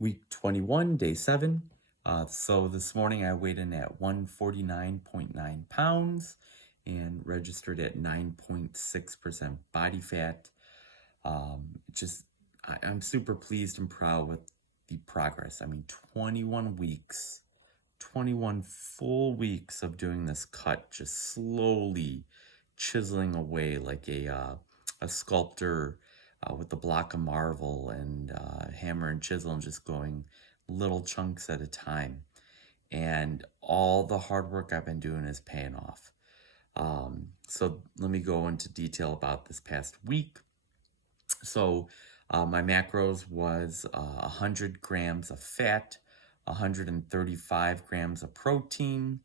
Week 21, day 7. So this morning I weighed in at 149.9 pounds and registered at 9.6% body fat. I'm super pleased and proud with the progress. I mean, 21 weeks, 21 full weeks of doing this cut, just slowly chiseling away like a sculptor with a block of marble and hammer and chisel and just going little chunks at a time. And all the hard work I've been doing is paying off. So let me go into detail about this past week. So my macros was 100 grams of fat, 135 grams of protein,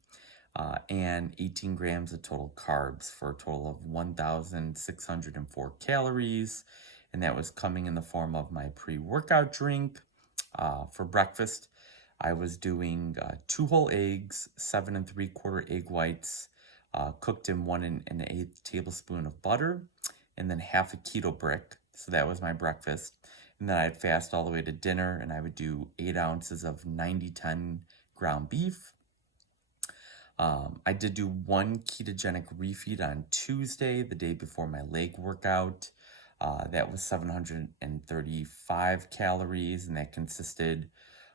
and 18 grams of total carbs for a total of 1,604 calories. And that was coming in the form of my pre-workout drink. For breakfast, I was doing 2 whole eggs, 7 3/4 egg whites, cooked in 1 1/8 tablespoon of butter, and then half a keto brick. So that was my breakfast. And then I'd fast all the way to dinner, and I would do 8 ounces of 90-10 ground beef. I did do 1 ketogenic refeed on Tuesday, the day before my leg workout. That was 735 calories, and that consisted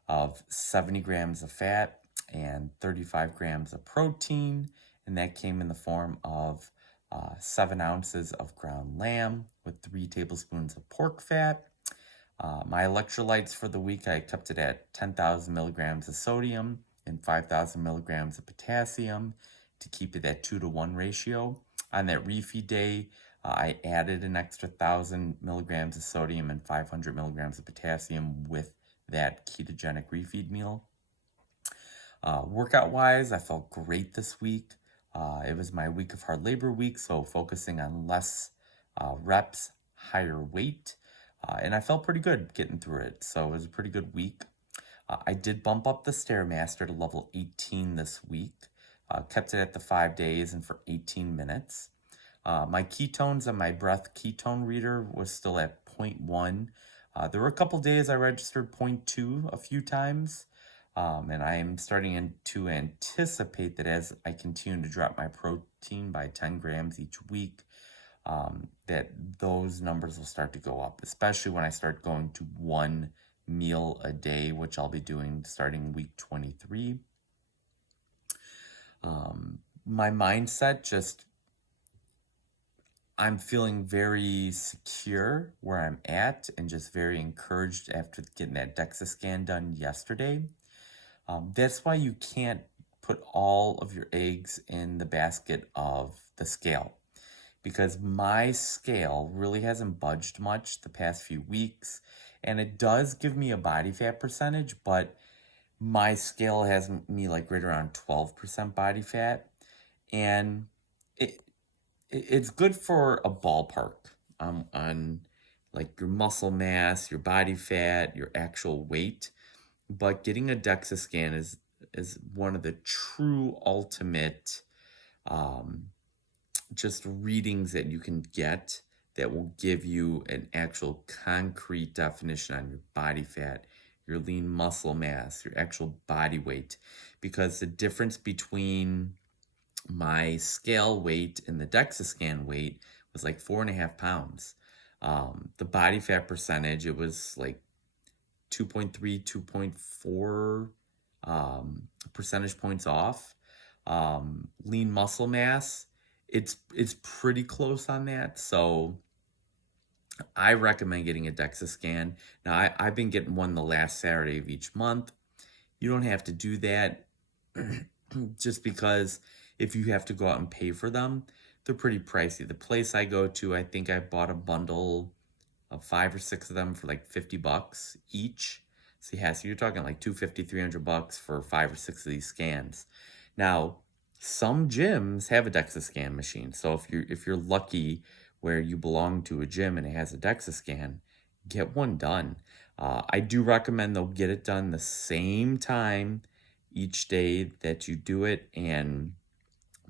of 70 grams of fat and 35 grams of protein. And that came in the form of 7 ounces of ground lamb with 3 tablespoons of pork fat. My electrolytes for the week, I kept it at 10,000 milligrams of sodium and 5,000 milligrams of potassium to keep it at 2-to-1 ratio. On that refeed day, I added an extra 1,000 milligrams of sodium and 500 milligrams of potassium with that ketogenic refeed meal. Workout-wise, I felt great this week. It was my week of hard labor week, so focusing on less reps, higher weight. And I felt pretty good getting through it. So it was a pretty good week. I did bump up the Stairmaster to level 18 this week. Kept it at the 5 days and for 18 minutes. My ketones and my breath ketone reader was still at 0.1. There were a couple days I registered 0.2 a few times. And I am starting to anticipate that as I continue to drop my protein by 10 grams each week, that those numbers will start to go up, especially when I start going to 1 meal a day, which I'll be doing starting week 23. My mindset I'm feeling very secure where I'm at and just very encouraged after getting that DEXA scan done yesterday. That's why you can't put all of your eggs in the basket of the scale, because my scale really hasn't budged much the past few weeks, and it does give me a body fat percentage, but my scale has me like right around 12% body fat, and it's good for a ballpark on like your muscle mass, your body fat, your actual weight. But getting a DEXA scan is one of the true ultimate just readings that you can get that will give you an actual concrete definition on your body fat, your lean muscle mass, your actual body weight. Because the difference between my scale weight and the DEXA scan weight was like 4.5 pounds. The body fat percentage, it was like 2.3, 2.4 percentage points off. Lean muscle mass, it's pretty close on that. So I recommend getting a DEXA scan. Now, I've been getting one the last Saturday of each month. You don't have to do that just because if you have to go out and pay for them, they're pretty pricey. The place I go to, I think I bought a bundle of 5 or 6 of them for like $50 each. So yeah, so you're talking like $250, $300 for 5 or 6 of these scans. Now, some gyms have a DEXA scan machine. So if you're lucky where you belong to a gym and it has a DEXA scan, get one done. I do recommend though, get it done the same time each day that you do it, and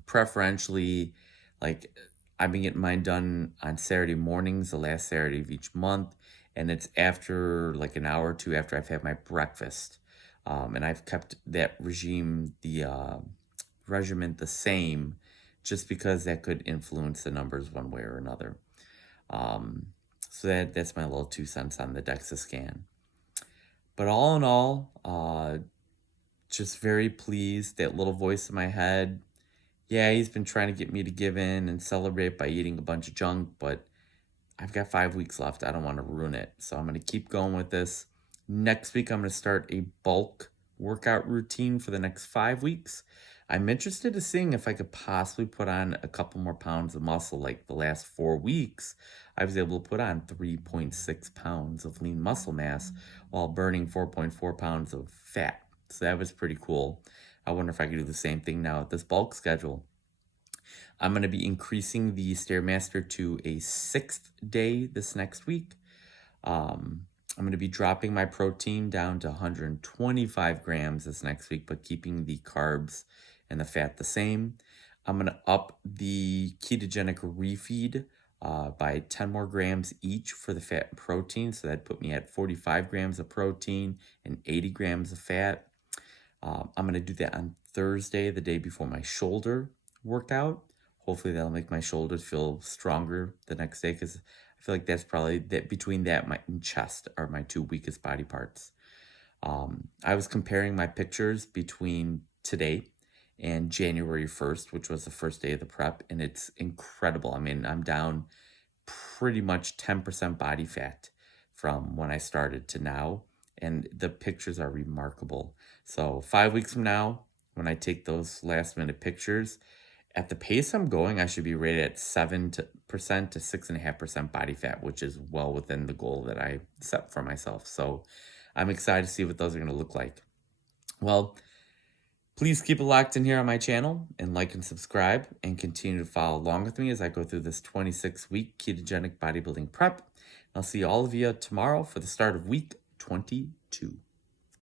preferentially, like I've been getting mine done on Saturday mornings, the last Saturday of each month, and it's after like an hour or two after I've had my breakfast. And I've kept that regimen the same, just because that could influence the numbers one way or another. Um, so that's my little 2 cents on the DEXA scan. But all in all, just very pleased. That little voice in my head, yeah, he's been trying to get me to give in and celebrate by eating a bunch of junk, but I've got 5 weeks left. I don't want to ruin it. So I'm going to keep going with this. Next week, I'm going to start a bulk workout routine for the next 5 weeks. I'm interested in seeing if I could possibly put on a couple more pounds of muscle. Like the last 4 weeks, I was able to put on 3.6 pounds of lean muscle mass while burning 4.4 pounds of fat. So that was pretty cool. I wonder if I could do the same thing now with this bulk schedule. I'm going to be increasing the Stairmaster to a 6th day this next week. I'm going to be dropping my protein down to 125 grams this next week, but keeping the carbs and the fat the same. I'm going to up the ketogenic refeed by 10 more grams each for the fat and protein. So that put me at 45 grams of protein and 80 grams of fat. I'm going to do that on Thursday, the day before my shoulder workout. Hopefully that'll make my shoulders feel stronger the next day, because I feel like that's probably between that and chest are my 2 weakest body parts. I was comparing my pictures between today and January 1st, which was the first day of the prep, and it's incredible. I mean, I'm down pretty much 10% body fat from when I started to now, and the pictures are remarkable. So 5 weeks from now, when I take those last minute pictures, at the pace I'm going, I should be rated at 7% to 6.5% body fat, which is well within the goal that I set for myself. So I'm excited to see what those are going to look like. Well, please keep it locked in here on my channel and like and subscribe, and continue to follow along with me as I go through this 26-week ketogenic bodybuilding prep. I'll see all of you tomorrow for the start of week 22.